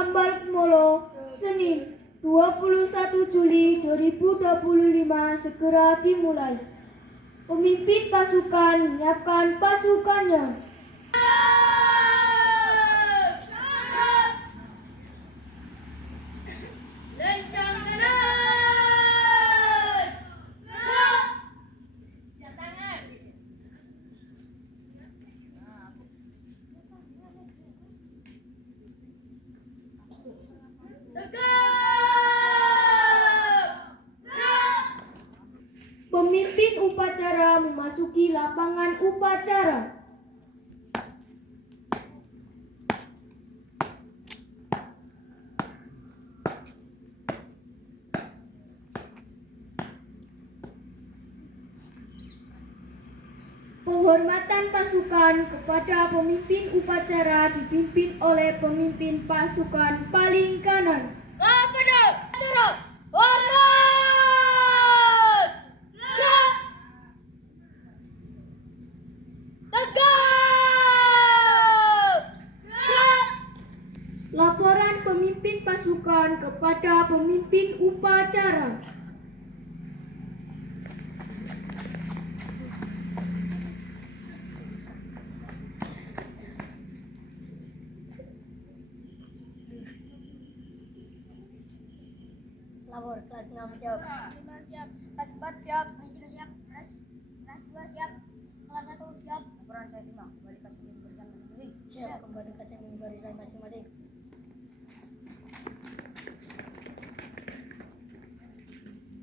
Ambalukmolo, Senin 21 Juli 2025 segera dimulai. Pemimpin pasukan menyiapkan pasukannya. Pemimpin upacara memasuki lapangan upacara. Penghormatan pasukan kepada pemimpin upacara dipimpin oleh pemimpin pasukan paling kanan. Kepada acara hormat! Gerak! Tegap! Gerak! Laporan pemimpin pasukan kepada pemimpin upacara. Lapor kelas 6 siap. 5 siap. Kelas 4 siap. Kelas 3 siap. Kelas 2 siap. Kelas 1 siap. Laporan saya terima. Kembali ke barisan masing-masing. Siap. Kembali ke barisan masing-masing.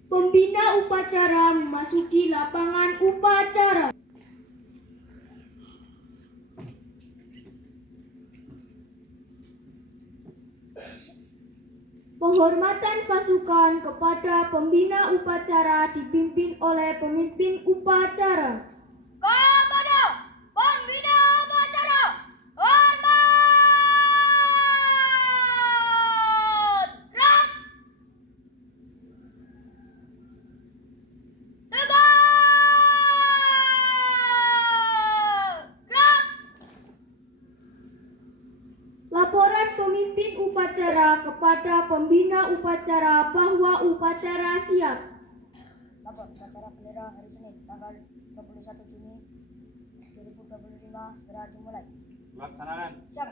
Pembina upacara memasuki lapangan upacara. Penghormatan pasukan kepada pembina upacara dipimpin oleh pemimpin upacara. Kepada pembina upacara hormat! Gerak! Tegap! Gerak! Laporan pemimpin upacara kepada pembina upacara bahwa upacara siap. Lapor upacara bendera hari Senin tanggal 21 Juni 2025 segera dimulai. Laksanakan. Siap.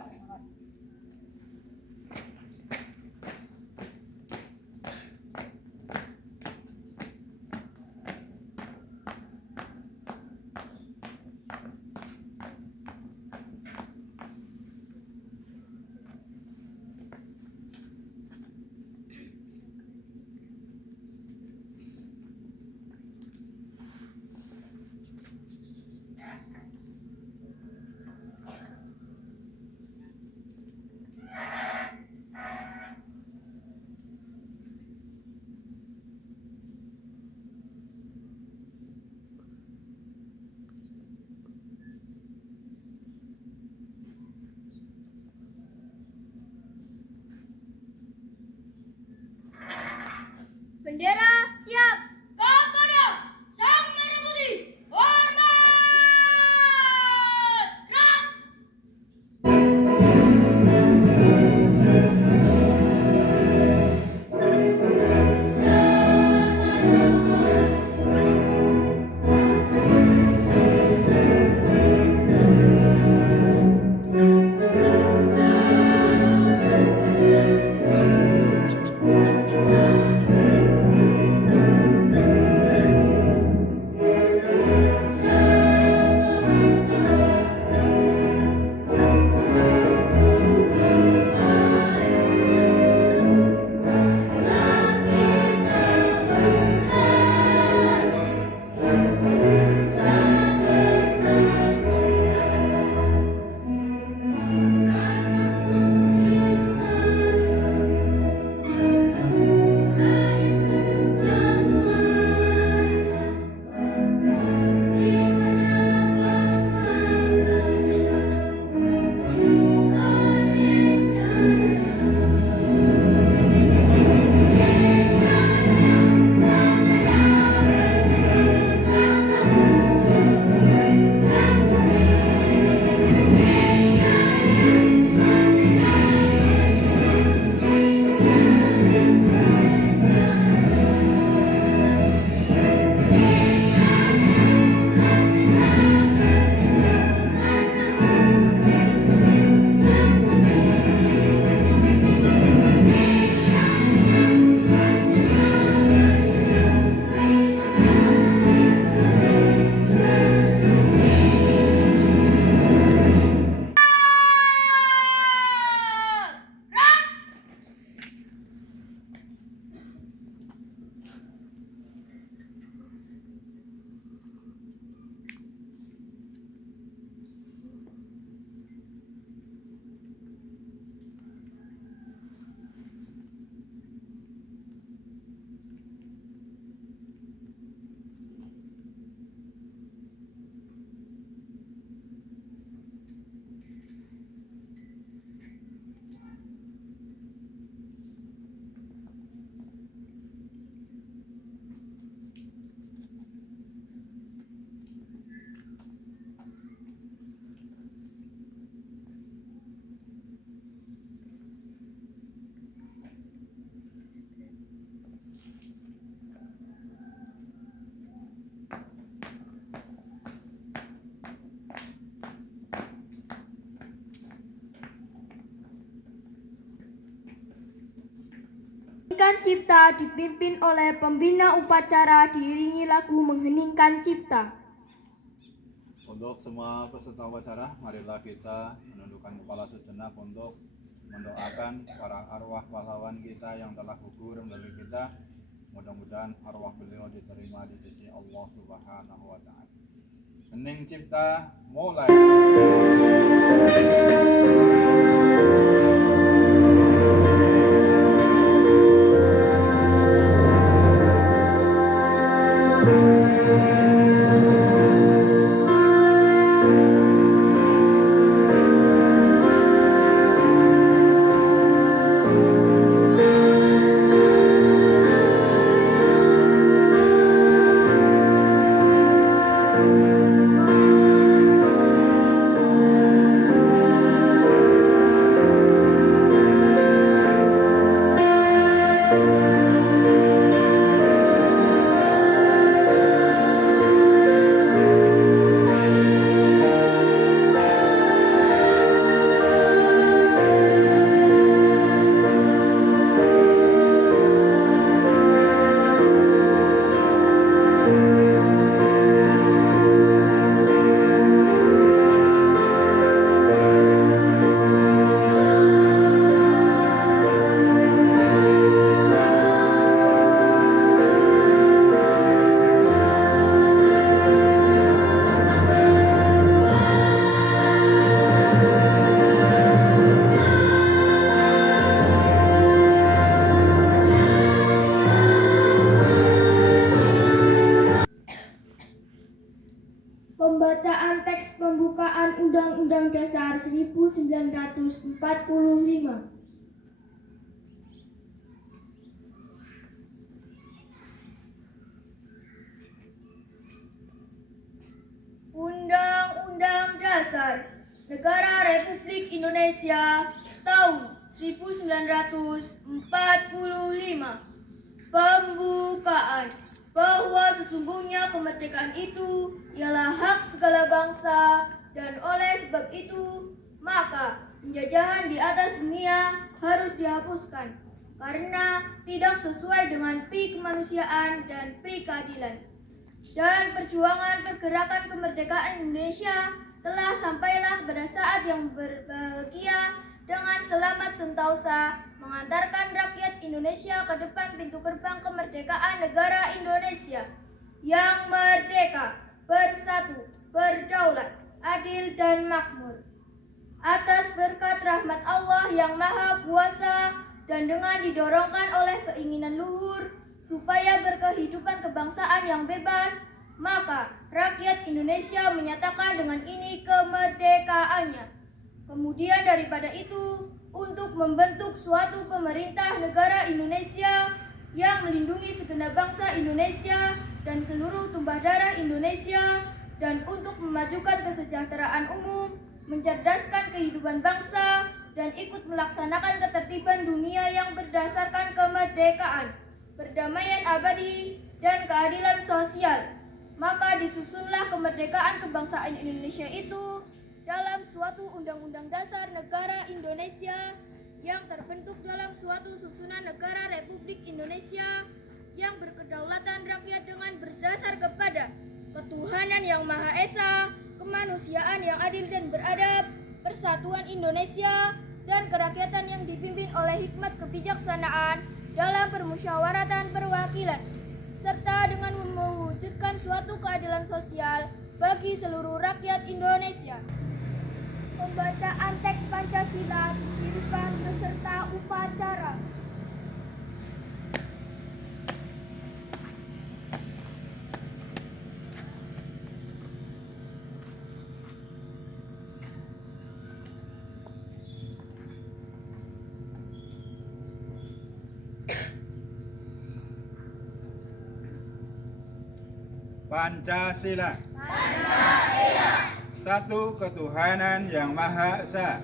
Kan Cipta dipimpin oleh pembina upacara diiringi lagu mengheningkan cipta. Untuk semua peserta upacara, marilah kita menundukkan kepala sejenak untuk mendoakan para arwah pahlawan kita yang telah gugur melalui kita. Mudah-mudahan arwah beliau diterima di sisi Allah Subhanahu wa Ta'ala. Hening cipta mulai. Pembacaan teks pembukaan Undang-Undang Dasar 1945. Undang-Undang Dasar Negara Republik Indonesia tahun 1945. Pembukaan. Bahwa sesungguhnya kemerdekaan itu ialah hak segala bangsa, dan oleh sebab itu maka penjajahan di atas dunia harus dihapuskan karena tidak sesuai dengan pri kemanusiaan dan pri keadilan. Dan perjuangan pergerakan kemerdekaan Indonesia telah sampailah pada saat yang berbahagia dengan selamat sentosa mengantarkan rakyat Indonesia ke depan pintu gerbang kemerdekaan negara Indonesia yang merdeka, bersatu, berdaulat, adil dan makmur. Atas berkat rahmat Allah yang Maha Kuasa dan dengan didorongkan oleh keinginan luhur supaya berkehidupan kebangsaan yang bebas, maka rakyat Indonesia menyatakan dengan ini kemerdekaannya. Kemudian daripada itu, untuk membentuk suatu pemerintah negara Indonesia yang melindungi segenap bangsa Indonesia dan seluruh tumpah darah Indonesia, dan untuk memajukan kesejahteraan umum, mencerdaskan kehidupan bangsa, dan ikut melaksanakan ketertiban dunia yang berdasarkan kemerdekaan, perdamaian abadi, dan keadilan sosial. Maka disusunlah kemerdekaan kebangsaan Indonesia itu dalam suatu Undang-Undang Dasar Negara Indonesia yang terbentuk dalam suatu susunan negara Republik Indonesia yang berkedaulatan rakyat dengan berdasar kepada ketuhanan yang Maha Esa, kemanusiaan yang adil dan beradab, persatuan Indonesia, dan kerakyatan yang dipimpin oleh hikmat kebijaksanaan dalam permusyawaratan perwakilan, serta dengan mewujudkan suatu keadilan sosial bagi seluruh rakyat Indonesia. Pembacaan teks Pancasila dikirimkan beserta upacara. Pancasila. Pancasila. Satu ketuhanan yang Maha Esa.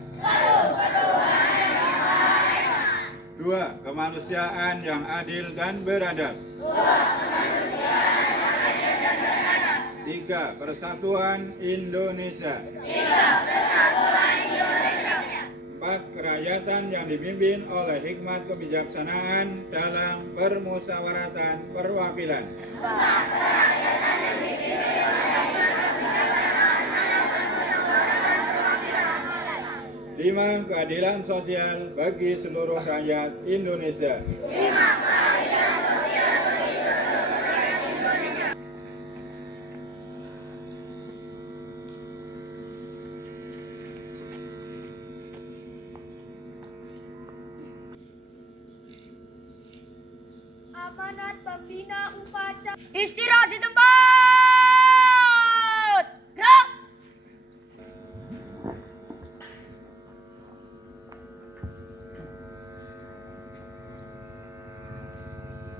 Dua, kemanusiaan yang adil dan beradab. Tiga, persatuan Indonesia. Empat, kerakyatan yang dipimpin oleh hikmat kebijaksanaan dalam permusyawaratan perwakilan. 5. Keadilan sosial bagi seluruh rakyat Indonesia. 5. Keadilan sosial bagi seluruh rakyat Indonesia. Amanat pembina upacara. Istirahat di tempat. Gerak.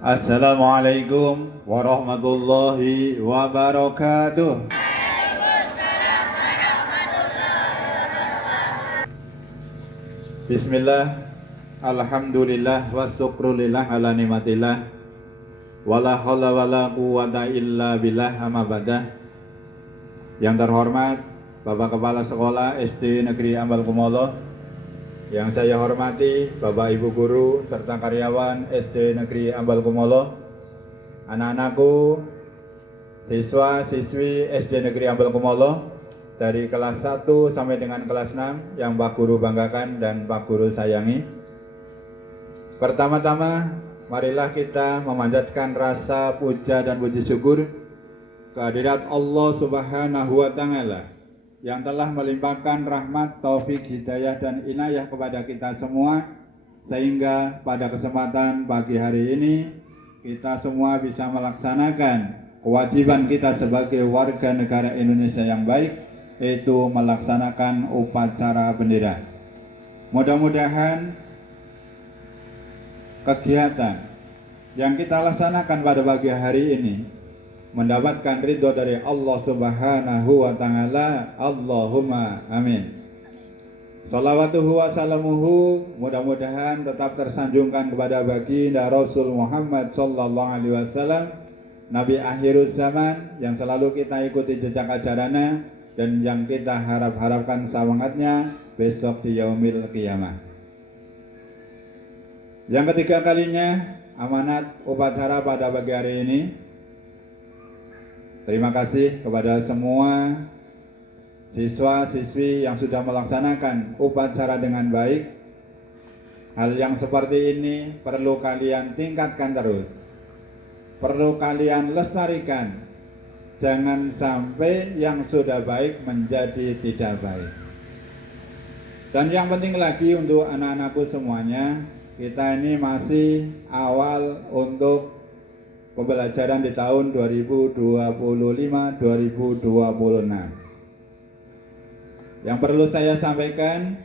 Assalamualaikum warahmatullahi wabarakatuh. Bismillah, alhamdulillah, wa syukrulillah ala nikmatillah, wala haula wala quwata illa billah, amma ba'dah. Yang terhormat Bapak Kepala Sekolah SD Negeri Ambal Kumolo, yang saya hormati Bapak Ibu Guru serta karyawan SD Negeri Ambal Kumolo, anak-anakku, siswa-siswi SD Negeri Ambal Kumolo dari kelas 1 sampai dengan kelas 6 yang Pak Guru banggakan dan Pak Guru sayangi. Pertama-tama, marilah kita memanjatkan rasa puja dan puji syukur kehadirat Allah Subhanahu wa Ta'ala yang telah melimpahkan rahmat, taufik, hidayah, dan inayah kepada kita semua, sehingga pada kesempatan pagi hari ini kita semua bisa melaksanakan kewajiban kita sebagai warga negara Indonesia yang baik, yaitu melaksanakan upacara bendera. Mudah-mudahan kegiatan yang kita laksanakan pada pagi hari ini mendapatkan ridho dari Allah Subhanahu wa Ta'ala. Allahumma amin. Salawatuhu wa salamuhu mudah-mudahan tetap tersanjungkan kepada baginda Rasul Muhammad sallallahu alaihi wasallam, Nabi akhirus zaman yang selalu kita ikuti jejak ajarannya dan yang kita harap-harapkan sawangatnya besok di yaumil qiyamah. Yang ketiga kalinya amanat upacara pada pagi hari ini. Terima kasih kepada semua siswa-siswi yang sudah melaksanakan upacara dengan baik. Hal yang seperti ini perlu kalian tingkatkan terus, perlu kalian lestarikan. Jangan sampai yang sudah baik menjadi tidak baik. Dan yang penting lagi untuk anak-anakku semuanya, kita ini masih awal untuk pembelajaran di tahun 2025-2026. Yang perlu saya sampaikan,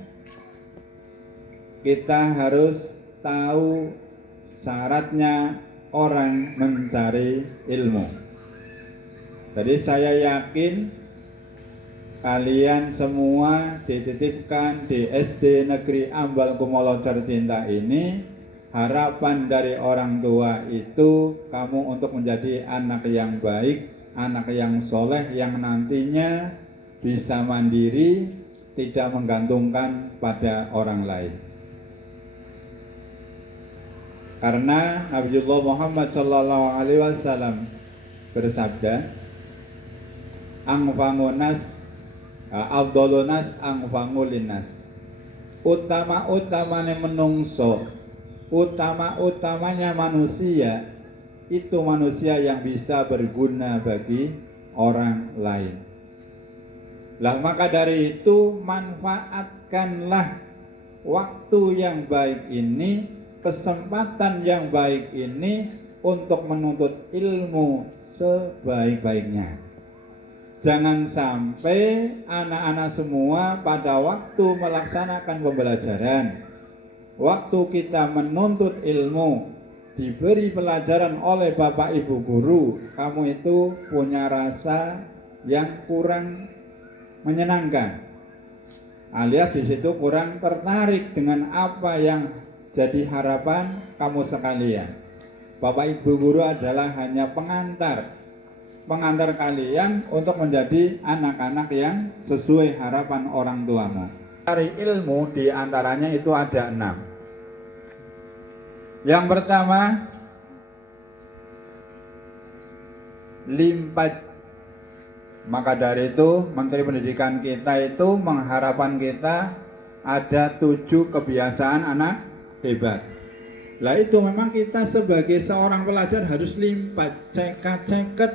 kita harus tahu syaratnya orang mencari ilmu. Jadi saya yakin kalian semua dititipkan di SD Negeri Ambal Kumolo tercinta ini. Harapan dari orang tua itu kamu untuk menjadi anak yang baik, anak yang soleh, yang nantinya bisa mandiri, tidak menggantungkan pada orang lain. Karena Nabiullah Muhammad sallallahu alaihi wasallam bersabda, "Angfangunas afdalunas angfangulinas." Utama-utamanya menungso, utama-utamanya manusia itu manusia yang bisa berguna bagi orang lain. Lah maka dari itu manfaatkanlah waktu yang baik ini, kesempatan yang baik ini untuk menuntut ilmu sebaik-baiknya. Jangan sampai anak-anak semua pada waktu melaksanakan pembelajaran, waktu kita menuntut ilmu, diberi pelajaran oleh Bapak Ibu Guru, kamu itu punya rasa yang kurang menyenangkan, alias di situ kurang tertarik dengan apa yang jadi harapan kamu sekalian. Bapak Ibu Guru adalah hanya pengantar kalian untuk menjadi anak-anak yang sesuai harapan orang tuamu. Cari ilmu di antaranya itu ada 6. Yang pertama, limpat. Maka dari itu Menteri Pendidikan kita itu mengharapkan kita ada 7 kebiasaan anak hebat. Lah itu memang kita sebagai seorang pelajar harus limpat, ceket.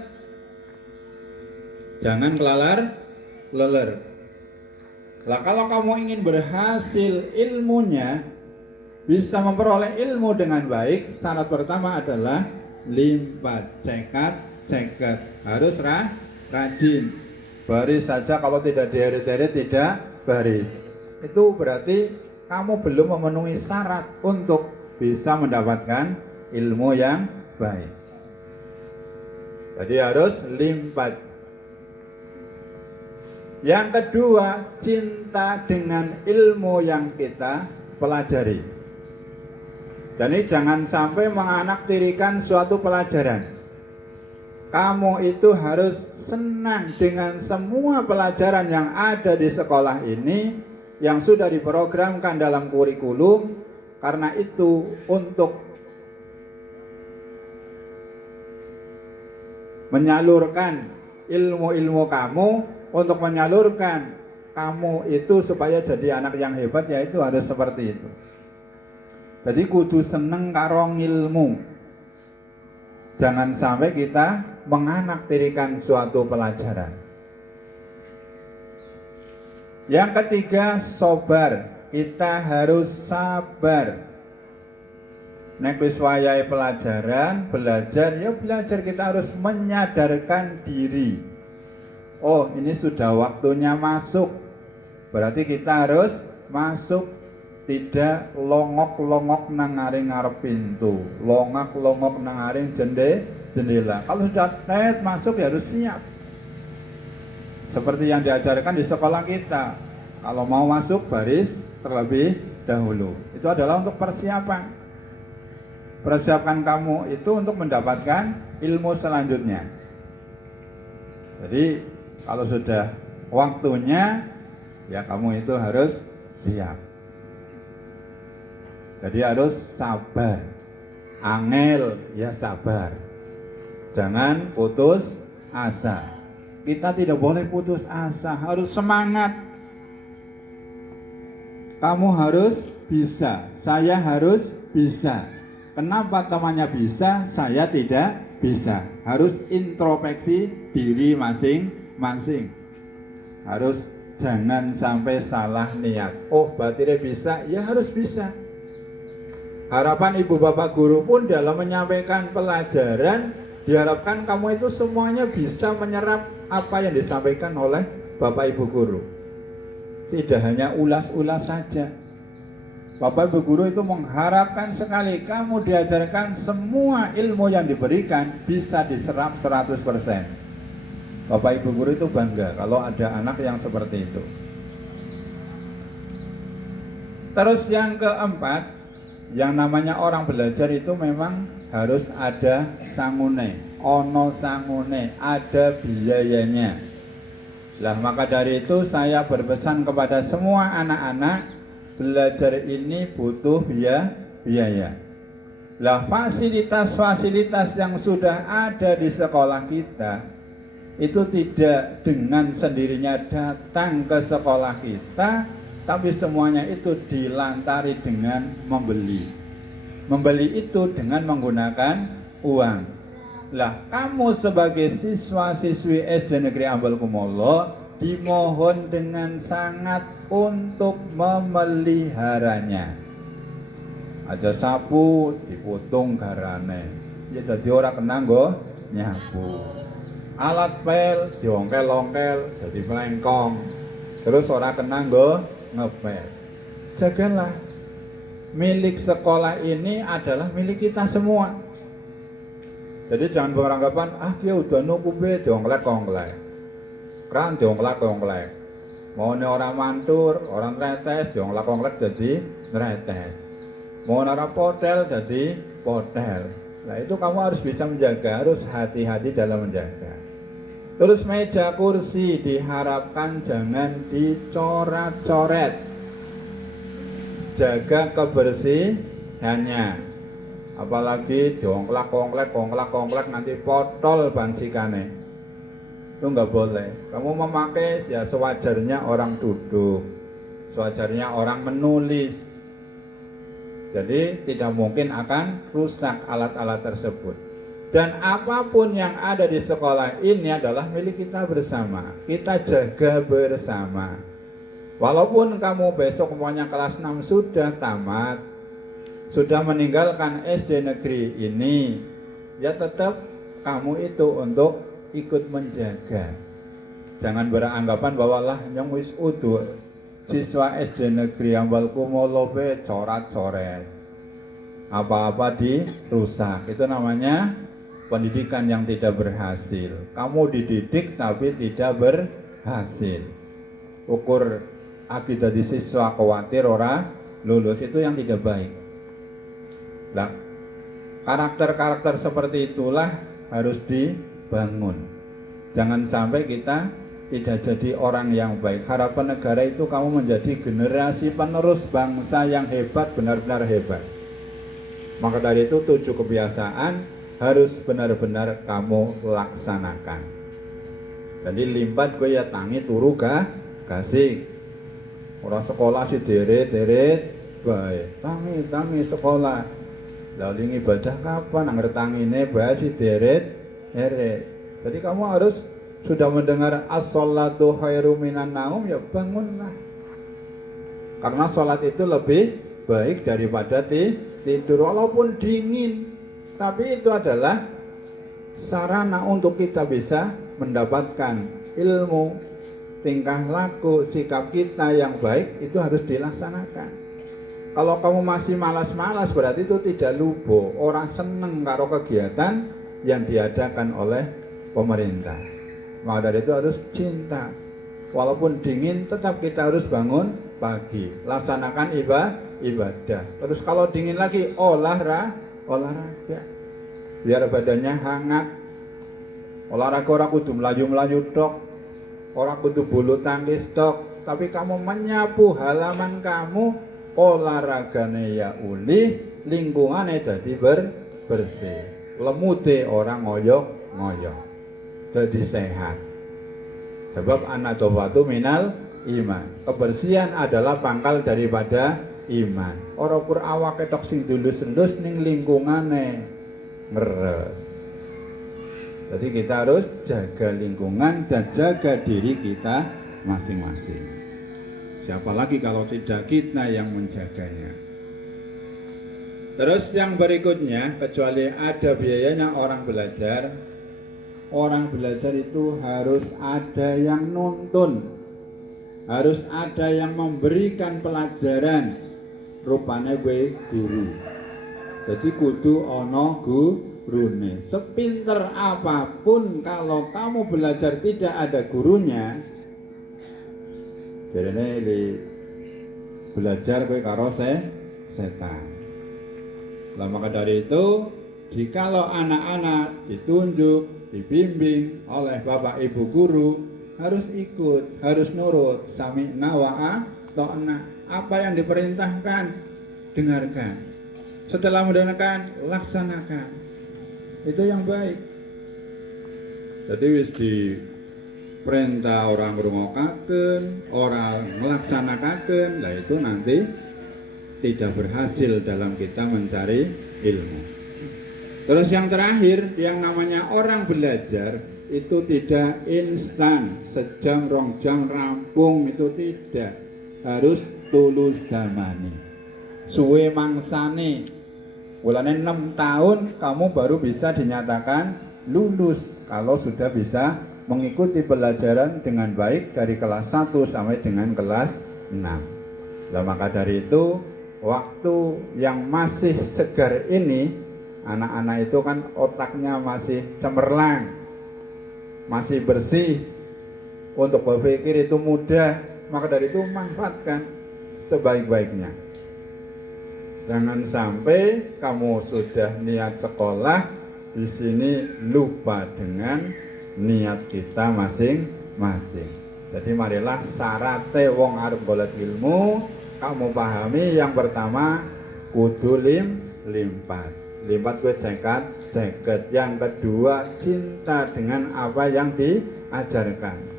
Jangan kelalar leler. Lah kalau kamu ingin berhasil ilmunya, bisa memperoleh ilmu dengan baik, syarat pertama adalah limpat, ceket. Harus rajin. Baris saja kalau tidak diheret-heret tidak baris. Itu berarti kamu belum memenuhi syarat untuk bisa mendapatkan ilmu yang baik. Jadi harus limpat. Yang kedua, cinta dengan ilmu yang kita pelajari. Jadi jangan sampai menganaktirikan suatu pelajaran. Kamu itu harus senang dengan semua pelajaran yang ada di sekolah ini, yang sudah diprogramkan dalam kurikulum. Karena itu untuk menyalurkan ilmu-ilmu kamu, untuk menyalurkan kamu itu supaya jadi anak yang hebat, yaitu harus seperti itu. Jadi kudu seneng karo ilmu. Jangan sampai kita menganaktirikan suatu pelajaran. Yang ketiga, sabar. Kita harus sabar. Nek wis wayahe pelajaran, belajar, kita harus menyadarkan diri. Oh, ini sudah waktunya masuk. Berarti kita harus masuk, tidak longok-longok nang ngaring ngarep pintu, longok-longok nang ngaring jendela. Kalau sudah masuk ya harus siap. Seperti yang diajarkan di sekolah kita. Kalau mau masuk baris terlebih dahulu. Itu adalah untuk persiapan. Persiapkan kamu itu untuk mendapatkan ilmu selanjutnya. Jadi kalau sudah waktunya, ya kamu itu harus siap. Jadi harus sabar. Angel, ya sabar. Jangan putus asa. Kita tidak boleh putus asa, harus semangat. Kamu harus bisa, saya harus bisa. Kenapa temannya bisa, saya tidak bisa? Harus introspeksi diri masing-masing. Harus jangan sampai salah niat. Oh, batirnya bisa, ya harus bisa. Harapan ibu bapak guru pun dalam menyampaikan pelajaran, diharapkan kamu itu semuanya bisa menyerap apa yang disampaikan oleh bapak ibu guru. Tidak hanya ulas-ulas saja. Bapak ibu guru itu mengharapkan sekali kamu diajarkan semua ilmu yang diberikan bisa diserap 100%. Bapak ibu guru itu bangga kalau ada anak yang seperti itu. Terus yang keempat, yang namanya orang belajar itu memang harus ada sangune, ono sangune, ada biayanya. Lah maka dari itu saya berpesan kepada semua anak-anak, belajar ini butuh biaya. Lah fasilitas-fasilitas yang sudah ada di sekolah kita itu tidak dengan sendirinya datang ke sekolah kita, tapi semuanya itu dilantari dengan membeli. Membeli itu dengan menggunakan uang. Lah, kamu sebagai siswa-siswi SD Negeri Ambal Kumolo dimohon dengan sangat untuk memeliharanya. Aja sapu diputung garane. Ya dadi ora kena nggo nyapu. Alat pel diongkel-ongkel jadi melengkong. Terus ora kena nggo ngepel. Jagalah. Milik sekolah ini adalah milik kita semua. Jadi jangan beranggapan, dia udah nukupe diongklek-ongklek. Kran diongklek-ongklek. Mau orang mantur, orang tretes, diongklek-ongklek jadi tretes. Mau orang potel jadi potel. Nah itu kamu harus bisa menjaga, harus hati-hati dalam menjaga. Terus meja kursi diharapkan jangan dicoret-coret. jaga kebersihannya. Apalagi diongklak nanti potol bansikane. Itu nggak boleh. Kamu memakai ya sewajarnya orang duduk, sewajarnya orang menulis. Jadi tidak mungkin akan rusak alat-alat tersebut. Dan apapun yang ada di sekolah ini adalah milik kita bersama. Kita jaga bersama. Walaupun kamu besok umpamanya kelas 6 sudah tamat, sudah meninggalkan SD negeri ini, ya tetap kamu itu untuk ikut menjaga. Jangan beranggapan bahwa lah yang wis udu siswa SD negeri ambal kumolobe corat-coret, apa-apa dirusak. Itu namanya pendidikan yang tidak berhasil. Kamu dididik tapi tidak berhasil. Ukur akidah di siswa khawatir ora lulus, itu yang tidak baik. Nah, karakter-karakter seperti itulah harus dibangun. Jangan sampai kita tidak jadi orang yang baik. Harapan negara itu kamu menjadi generasi penerus bangsa yang hebat, benar-benar hebat. Maka dari itu 7 kebiasaan harus benar-benar kamu laksanakan. Jadi limpat gue ya tangi turu kasih. Orang sekolah sih deret baik. Tangi sekolah. Lalu ibadah kapan? Angger tangine bae si deret. Jadi kamu harus sudah mendengar as-sholatu khairu minan naum, ya bangunlah. Karena sholat itu lebih baik daripada tidur walaupun dingin. Tapi itu adalah sarana untuk kita bisa mendapatkan ilmu, tingkah laku, sikap kita yang baik itu harus dilaksanakan. Kalau kamu masih malas-malas berarti itu tidak lubo. Orang seneng karo kegiatan yang diadakan oleh pemerintah. Maka dari itu harus cinta. Walaupun dingin tetap kita harus bangun pagi, laksanakan ibadah. Terus kalau dingin lagi olahraga. Biar badannya hangat. Olahraga ora kudu melayu-melayu tok. Ora kudu bulu tangkis tok, tapi kamu menyapu halaman kamu, olahragane ya uli, lingkungannya jadi bersih. Lemute orang ngoyok-ngoyok. Jadi sehat. Sebab an-nadhafatu minal iman. Kebersihan adalah pangkal daripada iman. Ora kur awake tok sing dulus-endus ning lingkungane ngeres. Jadi kita harus jaga lingkungan dan jaga diri kita masing-masing. Siapa lagi kalau tidak kita yang menjaganya. Terus yang berikutnya, kecuali ada biayanya orang belajar itu harus ada yang nuntun, harus ada yang memberikan pelajaran. Rupanya gue guru. Jadi kudu ono gurune. Sepinter apapun kalau kamu belajar tidak ada gurunya, jadi belajar gue karo setan. Lah maka dari itu, jikalau anak-anak ditunjuk, dibimbing oleh bapak ibu guru, harus ikut, harus nurut, sami'na wa ata'na. Apa yang diperintahkan, dengarkan. Setelah mendengarkan, laksanakan. Itu yang baik. Jadi wis di perintah orang ngrungokaken, orang melaksanakan, lah itu nanti tidak berhasil dalam kita mencari ilmu. Terus yang terakhir, yang namanya orang belajar itu tidak instan, sejam 2 jam rampung, itu tidak. Harus tulus zamani. Suwe mangsane. Mulane 6 tahun kamu baru bisa dinyatakan lulus kalau sudah bisa mengikuti pelajaran dengan baik dari kelas 1 sampai dengan kelas 6. Nah, maka dari itu waktu yang masih segar ini, anak-anak itu kan otaknya masih cemerlang, masih bersih, untuk berpikir itu mudah. Maka dari itu manfaatkan sebaik-baiknya. Jangan sampai kamu sudah niat sekolah di sini lupa dengan niat kita masing-masing. Jadi marilah syarate wong arep golek ilmu kamu pahami yang pertama kudu limpat gue cekat. Yang kedua cinta dengan apa yang diajarkan.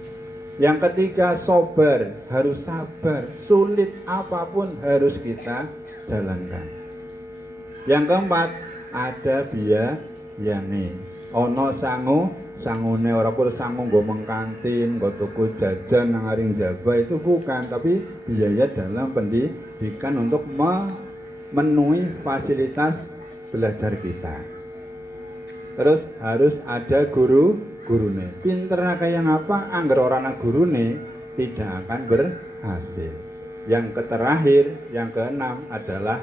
Yang ketiga sobar, harus sabar, sulit apapun harus kita jalankan. Yang keempat ada biyane, ono sangune ora perlu sangu nggo mengkantin, nggo tuku jajan nang aring jaba, itu bukan, tapi biaya dalam pendidikan untuk memenuhi fasilitas belajar kita. Terus harus ada gurune. Pinter kayak apa? Angger ora ana gurune tidak akan berhasil. Yang terakhir, yang keenam adalah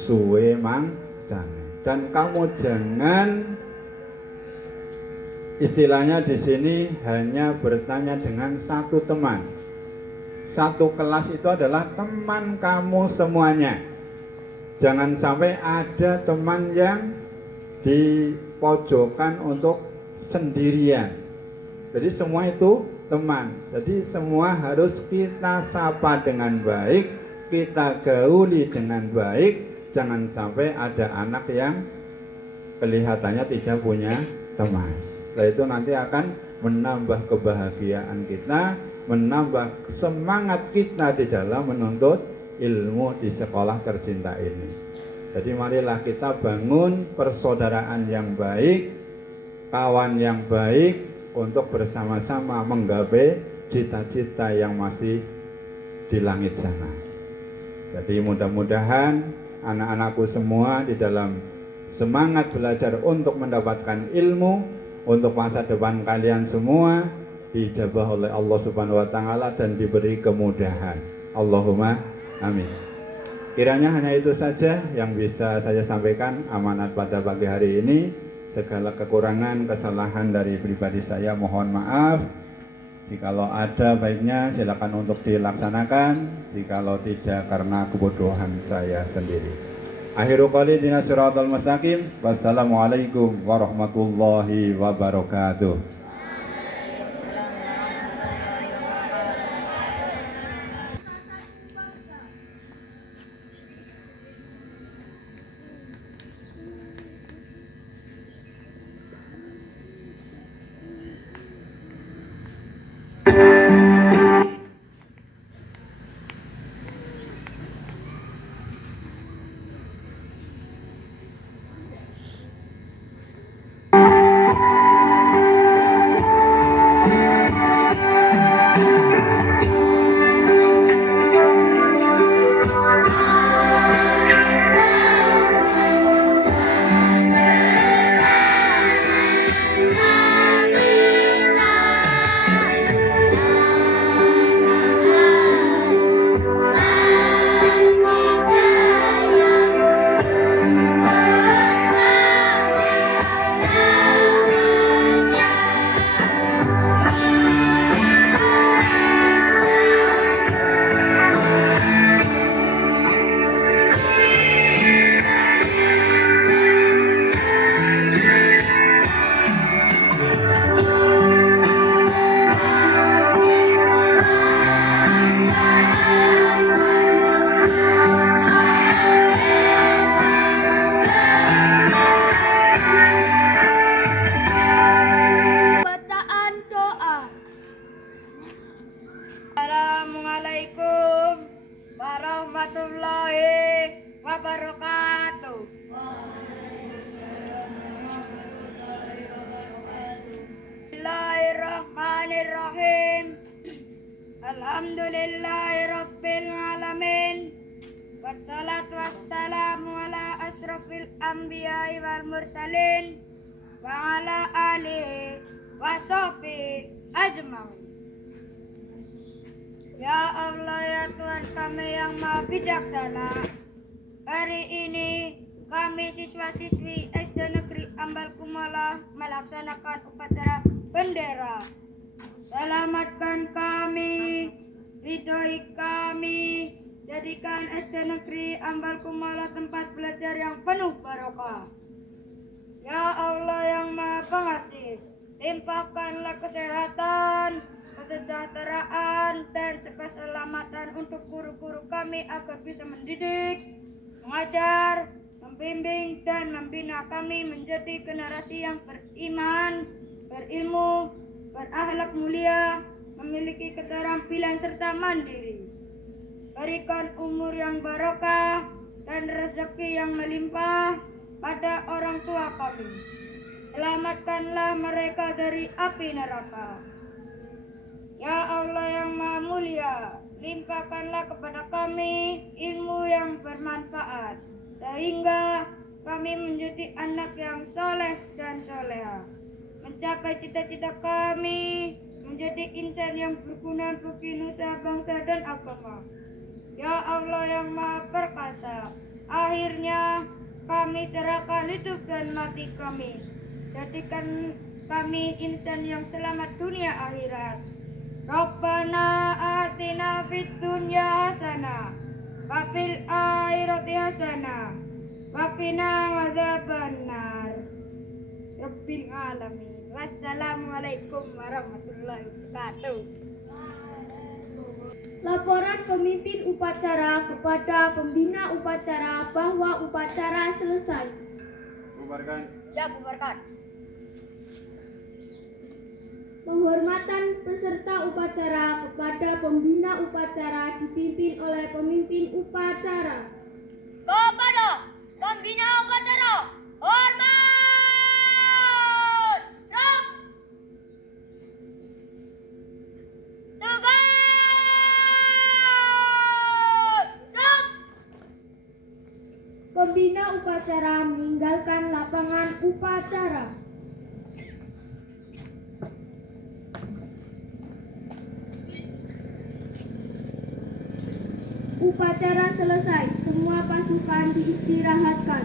suwe mangsane. Dan kamu jangan istilahnya di sini hanya bertanya dengan satu teman. Satu kelas itu adalah teman kamu semuanya. Jangan sampai ada teman yang dipojokkan untuk sendirian. Jadi semua itu teman. Jadi semua harus kita sapa dengan baik, kita gauli dengan baik. Jangan sampai ada anak yang kelihatannya tidak punya teman. Setelah itu nanti akan menambah kebahagiaan kita, menambah semangat kita di dalam menuntut ilmu di sekolah tercinta ini. Jadi marilah kita bangun persaudaraan yang baik, kawan yang baik, untuk bersama-sama menggapai cita-cita yang masih di langit sana. Jadi mudah-mudahan anak-anakku semua di dalam semangat belajar untuk mendapatkan ilmu untuk masa depan kalian semua dijabah oleh Allah Subhanahu wa taala dan diberi kemudahan. Allahumma amin. Kiranya hanya itu saja yang bisa saya sampaikan amanat pada pagi hari ini. Segala kekurangan, kesalahan dari pribadi saya mohon maaf. Jikalau ada baiknya silakan untuk dilaksanakan, jikalau tidak karena kebodohan saya sendiri. Akhirul qali dina siratal mustaqim. Wassalamualaikum warahmatullahi wabarakatuh. Bismillahirrahmanirrahim. Alhamdulillahirabbil alamin. Wassalatu wassalamu ala asrofil anbiya'i wal mursalin wa ala alihi wa sahbihi ajmain. Ya Allah, ya Tuhan kami yang maha bijaksana, hari ini kami siswa-siswi SD Negeri Ambal Kumala melaksanakan upacara bendera. Selamatkan kami, ridhoi kami, jadikan SD Negeri Ambal Kumala tempat belajar yang penuh barokah. Ya Allah yang maha pengasih, limpahkanlah kesehatan, kesejahteraan dan keselamatan untuk guru-guru kami agar bisa mendidik, mengajar, membimbing, dan membina kami menjadi generasi yang beriman, berilmu, berakhlak mulia, memiliki keterampilan serta mandiri. Berikan umur yang barokah dan rezeki yang melimpah pada orang tua kami. Selamatkanlah mereka dari api neraka. Ya Allah yang Maha Mulia, limpahkanlah kepada kami ilmu yang bermanfaat, sehingga kami menjadi anak yang soleh dan soleha, mencapai cita-cita kami, menjadi insan yang berguna bagi nusa, bangsa, dan agama. Ya Allah yang Maha Perkasa, akhirnya kami serahkan hidup dan mati kami. Jadikan kami insan yang selamat dunia akhirat. Rabbana atina fid dunya hasanah wa fil akhirati hasanah wa qina adzabannar. Rabbil alamin. Wassalamualaikum warahmatullahi wabarakatuh. Laporan pemimpin upacara kepada pembina upacara bahwa upacara selesai. Bubarkan. Siap, bubarkan. Penghormatan peserta upacara kepada pembina upacara dipimpin oleh pemimpin upacara. Kepada pembina upacara, hormat! Rap! Tegak! Rap! Pembina upacara meninggalkan lapangan upacara. Upacara selesai, semua pasukan diistirahatkan.